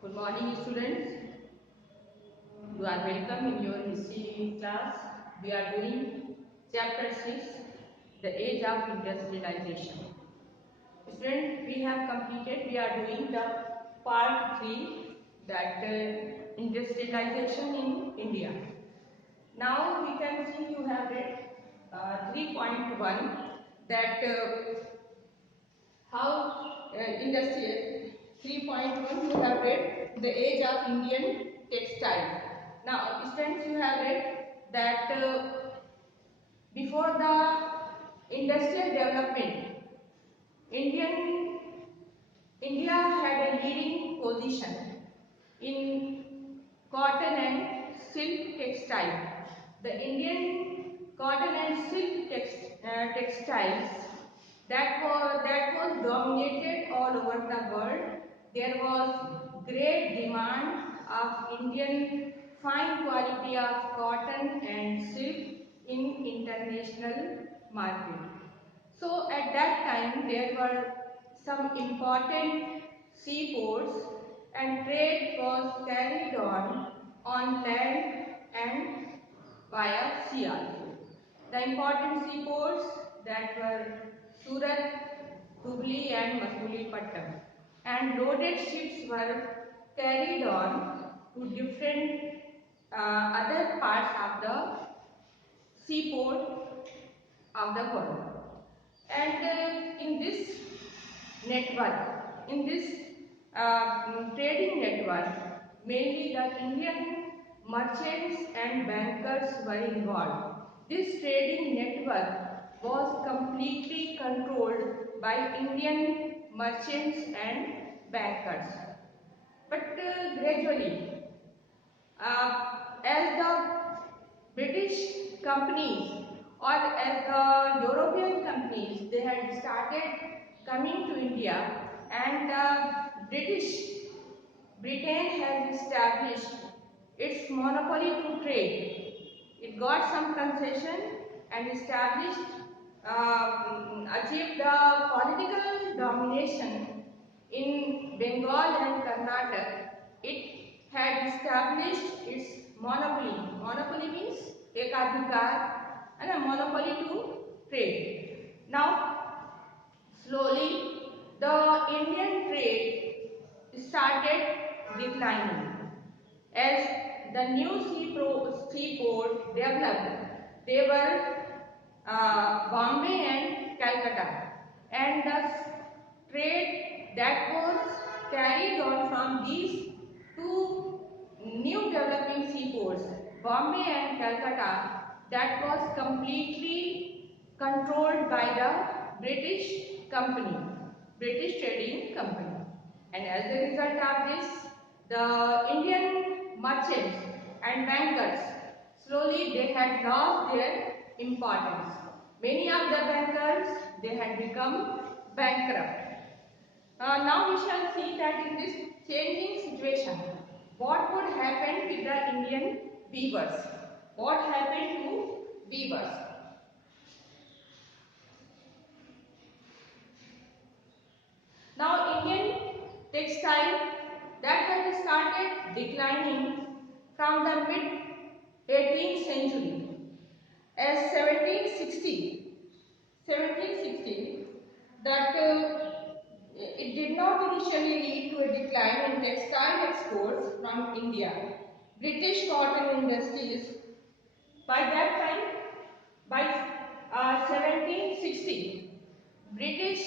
Good morning, students. You are welcome in your history class. We are doing chapter 6, the age of industrialization. Students, we have completed, we are doing the part 3, that industrialization in India. Now we can see you have read 3.1, that how industrial. 3.1 you have read the age of Indian textile. Now students, you have read that before the industrial development, Indian India had a leading position in cotton and silk textile. The Indian cotton and silk textiles that was dominated all over the world. There was great demand of Indian fine quality of cotton and silk in international market. So at that time there were some important seaports and trade was carried on land and via sea also. The important seaports that were Surat, Hubli and Masulipatam, and loaded ships were carried on to different other parts of the seaport of the world. And in this network, in this trading network, mainly the Indian merchants and bankers were involved. This trading network was completely controlled by Indian merchants and bankers. But gradually, as the British companies or as the European companies, they had started coming to India, and the Britain has established its monopoly to trade. It got some concession and achieved the political domination in Bengal and Karnataka. It had established its monopoly. Monopoly means ekadhikar, and a monopoly to trade. Now, slowly the Indian trade started declining. As the new seaport developed, they were Bombay and Calcutta, and the trade that was carried on from these two new developing seaports, Bombay and Calcutta, that was completely controlled by the British trading company. And as a result of this, the Indian merchants and bankers, slowly they had lost their importance. Many of the bankers, they had become bankrupt. Now we shall see that in this changing situation, what would happen with the Indian weavers? What happened to weavers? Now Indian textile that had started declining from the mid 18th century. As 1760 that it did not initially lead to a decline in textile exports from India. British cotton industries by that time, by 1760, British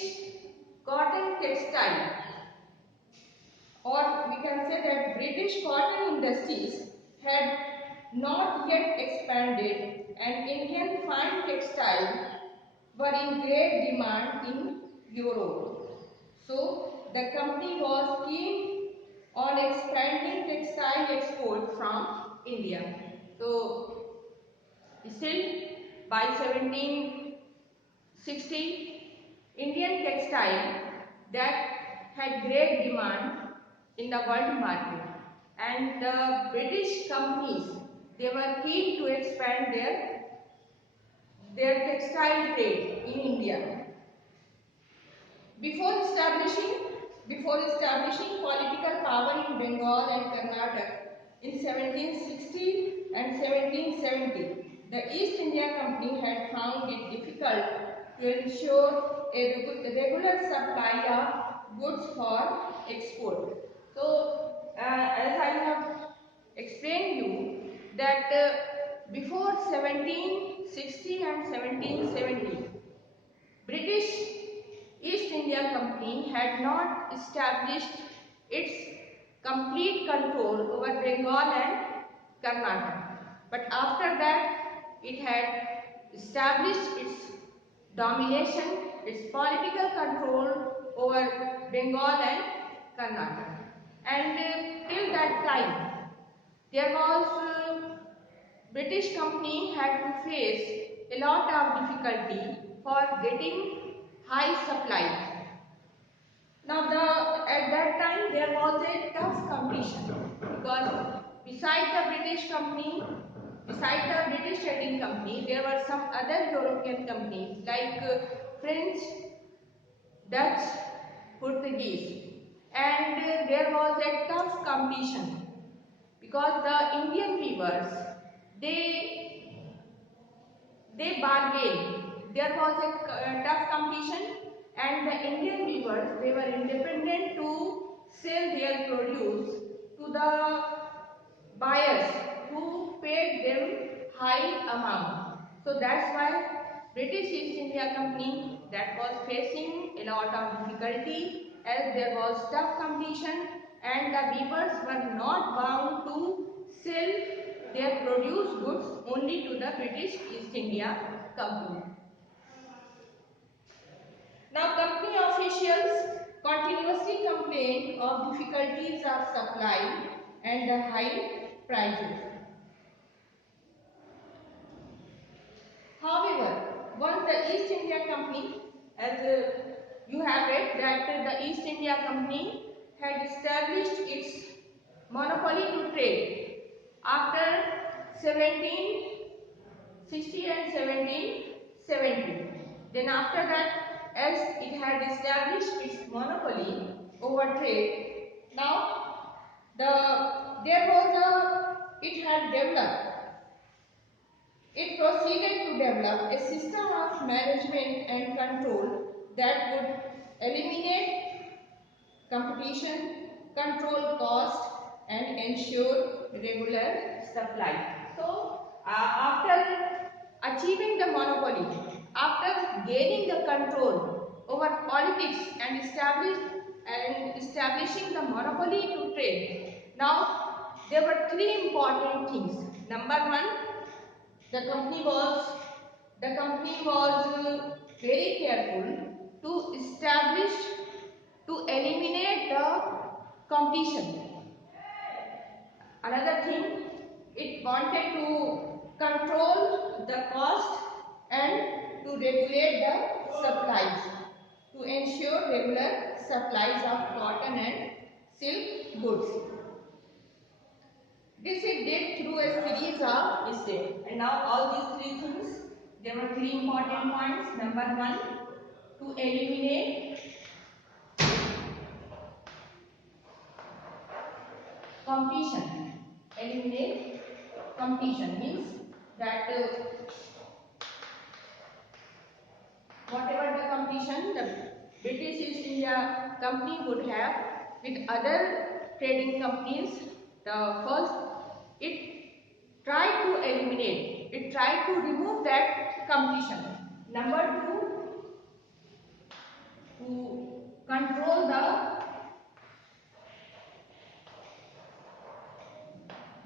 cotton textile, or we can say that British cotton industries had not yet expanded, and Indian fine textile were in great demand in Europe. So the company was keen on expanding textile export from India. So still by 1760, Indian textile that had great demand in the world market, and the British companies, they were keen to expand their textile trade in India. Before establishing before establishing political power in Bengal and Karnataka in 1760 and 1770, the East India Company had found it difficult to ensure a regular supply of goods for export. So, as I have explained you that before 1760 and 1770, British East India Company had not established its complete control over Bengal and Karnataka. But after that, it had established its domination, its political control over Bengal and Karnataka. And till that time, there was British company had to face a lot of difficulty for getting high supply. Now at that time there was a tough competition because beside the British company, beside the British trading company, there were some other European companies like French, Dutch, Portuguese, and there was a tough competition because the Indian weavers they bargained. There was a tough competition, and the Indian weavers they were independent to sell their produce to the buyers who paid them high amount. So that's why British East India Company that was facing a lot of difficulty as there was tough competition and the weavers were not bound to sell their produced goods only to the British East India Company. Now company officials continuously complained of difficulties of supply and the high prices. However, once the East India Company, as you have read that the East India Company had established its monopoly to trade after 1760 and 1770. Then after that, as it had established its monopoly over trade, now it had developed. It proceeded to develop a system of management and control that would eliminate competition, control cost, and ensure regular supply. So, after achieving the monopoly, after gaining the control over politics and establishing the monopoly to trade, now there were three important things. Number one, the company was very careful to establish, to eliminate the competition. Another thing, it wanted to control the cost and to regulate the supplies, to ensure regular supplies of cotton and silk goods. This it did through a series of steps. And now all these three things, there were three important points. Number one, to eliminate competition. Eliminate competition means that whatever the competition the British East India Company would have with other trading companies, first it tried to eliminate, it tried to remove that competition. Number two, to control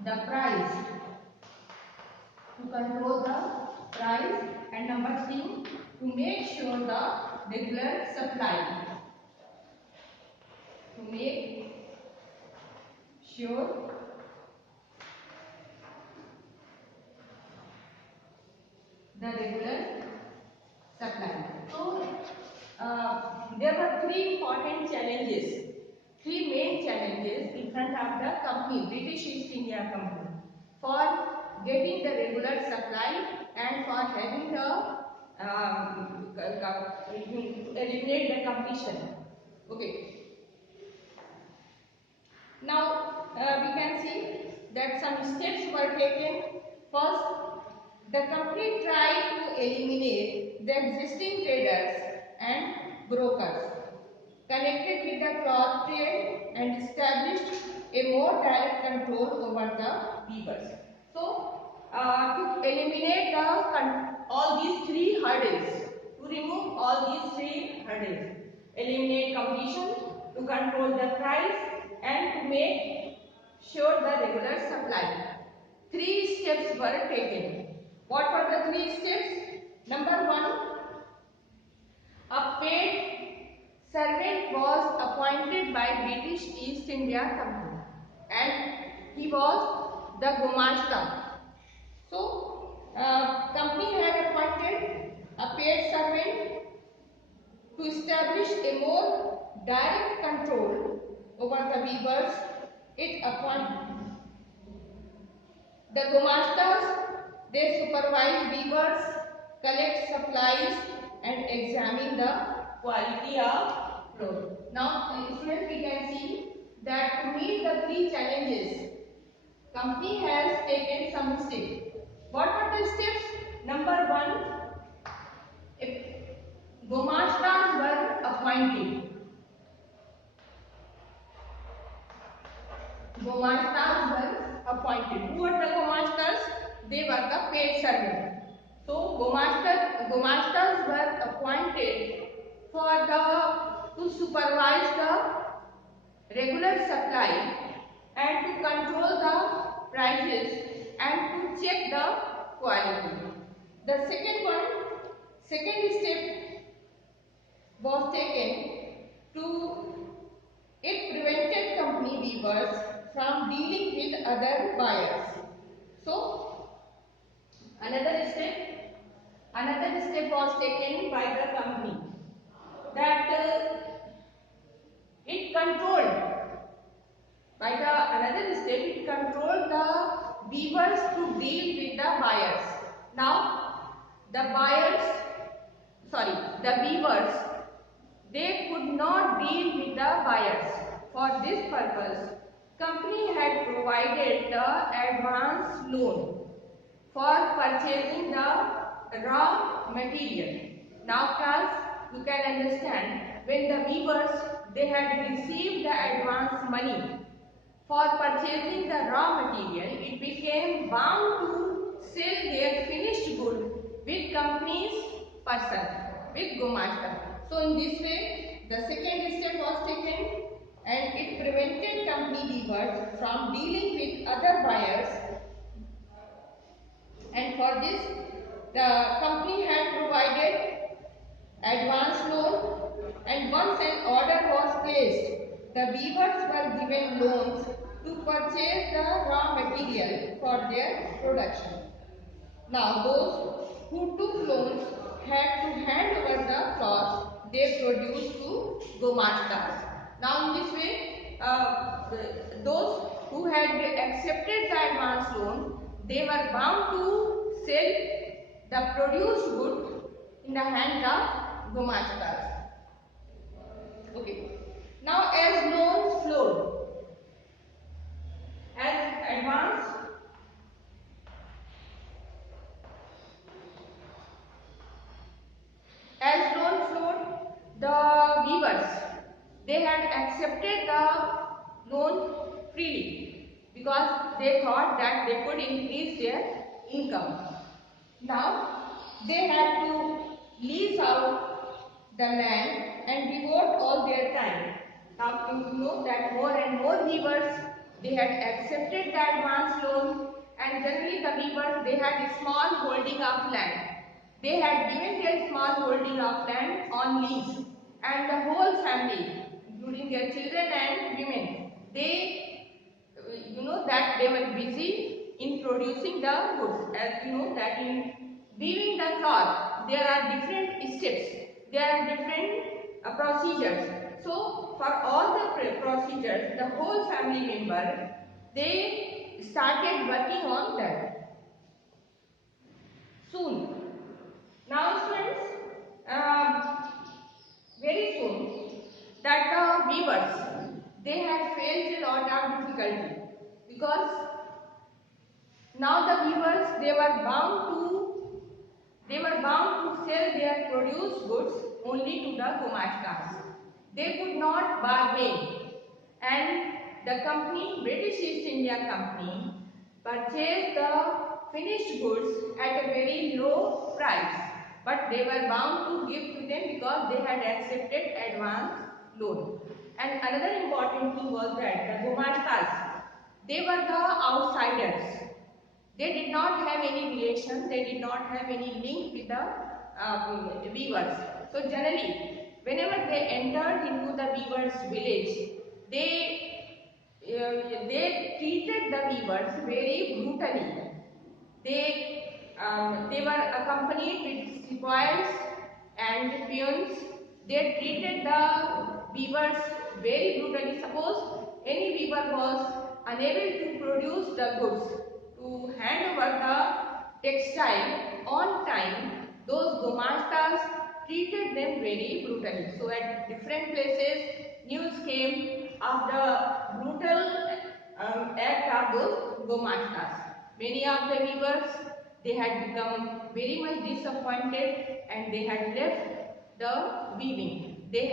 the price, to control the price, and number three, to make sure the regular supply, to make sure the regular supply. So, there were three important challenges, three main challenges in front of the company, British East India Company, for getting the regular supply and for having the eliminate the competition. Okay. Now we can see that some steps were taken. First, the company tried to eliminate the existing traders and brokers connected with the cloth trade and established a more direct control over the weavers. So, to eliminate all these three hurdles, to remove all these three hurdles, eliminate competition, to control the price, and to make sure the regular supply. Three steps were taken. What were the three steps? Number one, a paid servant was appointed by British East India Company and he was the Gumashta. So, company had appointed a paid servant to establish a more direct control over the weavers. It appointed the Gumashtas. They supervise weavers, collect supplies and examine the quality of cloth. Now, students, we can see that to meet the three challenges, company has taken some steps. What are the steps? Number one, if Gumashtas were appointed. Gumashtas were appointed. Who were the Gumashtas? They were the paid servants. So Gumashtas were appointed to supervise the regular supply and to control the prices and to check the quality. The second step was taken to it prevented company weavers from dealing with other buyers. So another step was taken by the company that it controlled it controlled the weavers to deal with the buyers. Now the weavers, they could not deal with the buyers. For this purpose, company had provided the advance loan for purchasing the raw material. Now class, you can understand, when the weavers, they had received the advance money for purchasing the raw material, it became bound to sell their finished good with company's person, with Gumashta. So in this way, the second step was taken and it prevented company weavers from dealing with other buyers, and for this the company had provided advance loan, and once an order was placed, the weavers were given loans to purchase the raw material for their production. Now those who took loans had to hand over the cloth they produced to Gumashtas. Now in this way, those who had accepted the advance loan, they were bound to sell the produced good in the hands of Gumashtas. Okay. Now as loans flowed, as advance As loan flowed, the weavers, they had accepted the loan freely because they thought that they could increase their income. Now they had to lease out the land and devote all their time. Now you know that more and more weavers, they had accepted the advance loan, and generally the weavers, they had a small holding of land. They had given their small holding of land on lease, and the whole family, including their children and women, they, you know that they were busy in producing the goods. As you know that in weaving the cloth, there are different steps, there are different procedures. So for all the procedures, the whole family member, they started working on that. Soon, now students, very soon, that the weavers, they had faced a lot of difficulty, because now the weavers, they were bound to sell their produced goods only to the Gumashtas. They could not bargain, and the company, British East India Company, purchased the finished goods at a very low price, but they were bound to give to them because they had accepted advance loan. And another important thing was that the Gumashtas, they were the outsiders. They did not have any relation, they did not have any link with the weavers. So generally, whenever they entered into the weavers' village, they treated the weavers very brutally. They were accompanied with sepoys and peons. They treated the weavers very brutally. Suppose any weaver was unable to produce the goods, to hand over the textile on time, those Gumashtas treated them very brutally. So at different places, news came of the brutal act of those Gumashtas. Many of the weavers, they had become very much disappointed and they had left the weaving. They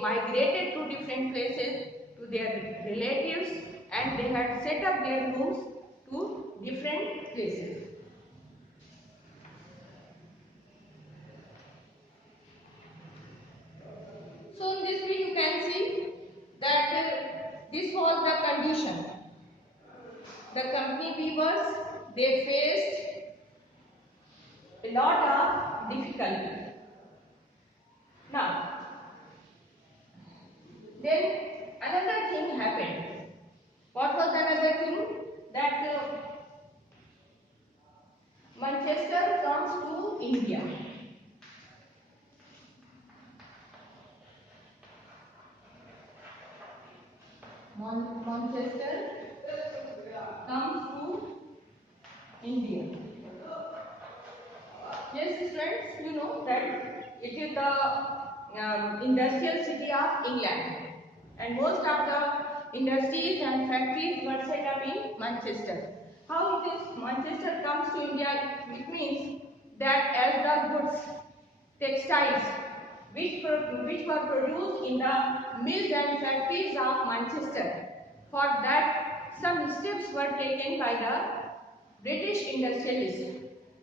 migrated to different places, to their relatives, and they had set up their looms to different places. So in this way you can see that this was the condition. The company weavers, they faced a lot of difficulty. Now, then another thing happened. What was another thing? That Manchester comes to India. Manchester comes to India. Yes, friends, you know that it is the industrial city of England, and most of the industries and factories were set up in Manchester. How it is Manchester comes to India? It means that as the goods, textiles, which were produced in the mills and factories of Manchester, for that some steps were taken by the British industrialists.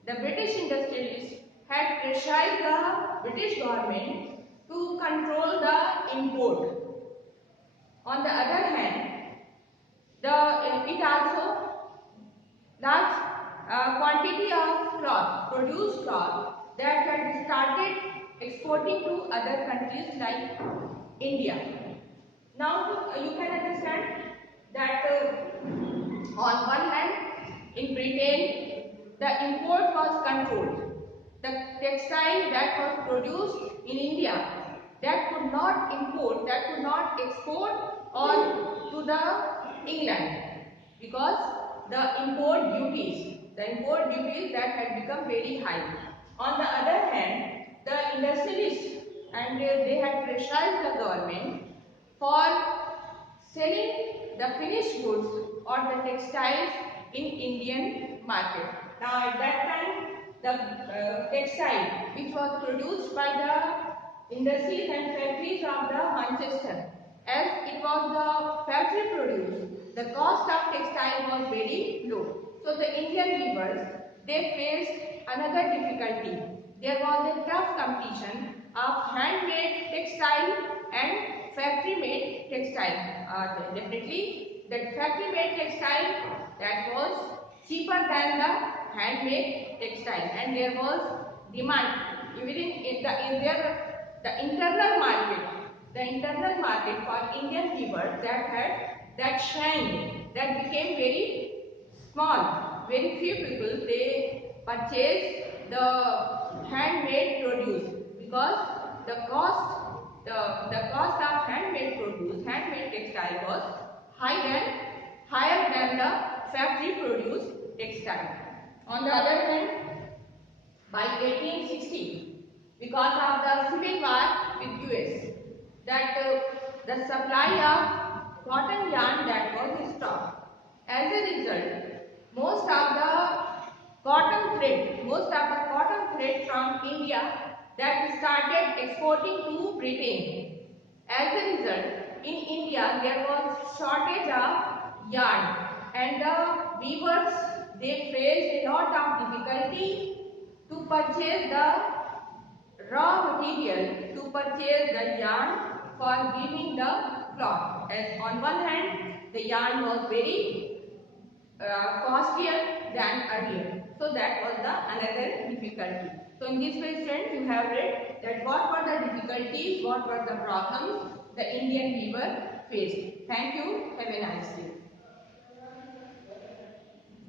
The British industrialists had pressurized the British government to control the import. On the other hand, it also large quantity of cloth, produced cloth, that had started exporting to other countries like India. Now you can understand that on one hand, in Britain, the import was controlled. The textile that was produced in India, that could not import, that could not export on to the England, because the import duties that had become very high. On the other hand, the industrialists, and they had pressurized the government for selling the finished goods or the textiles in Indian market. Now at that time, the textile which was produced by the industries and factories of the Manchester, as it was the factory produced, the cost of textile was very low. So the Indian weavers, they faced another difficulty. There was a tough competition of handmade textile and factory-made textile. Definitely, the factory-made textile, that was cheaper than the handmade textile, and there was demand even in the internal market. The internal market for Indian weavers that shrank, that became very small. Very few people, they purchase the handmade produce, because the cost of handmade produce, handmade textile was higher than the factory produced textile. On the other hand, by 1860, because of the civil war with US, that the supply of cotton yarn that was stopped. As a result, most of the cotton thread from India that started exporting to Britain. As a result, in India there was shortage of yarn, and the weavers they faced a lot of difficulty to purchase the raw material, to purchase the yarn for weaving the cloth. As on one hand, the yarn was very costlier than earlier. So that was the another difficulty. So in this way, students, you have read that what were the difficulties, what were the problems the Indian weaver faced. Thank you. Have a nice day.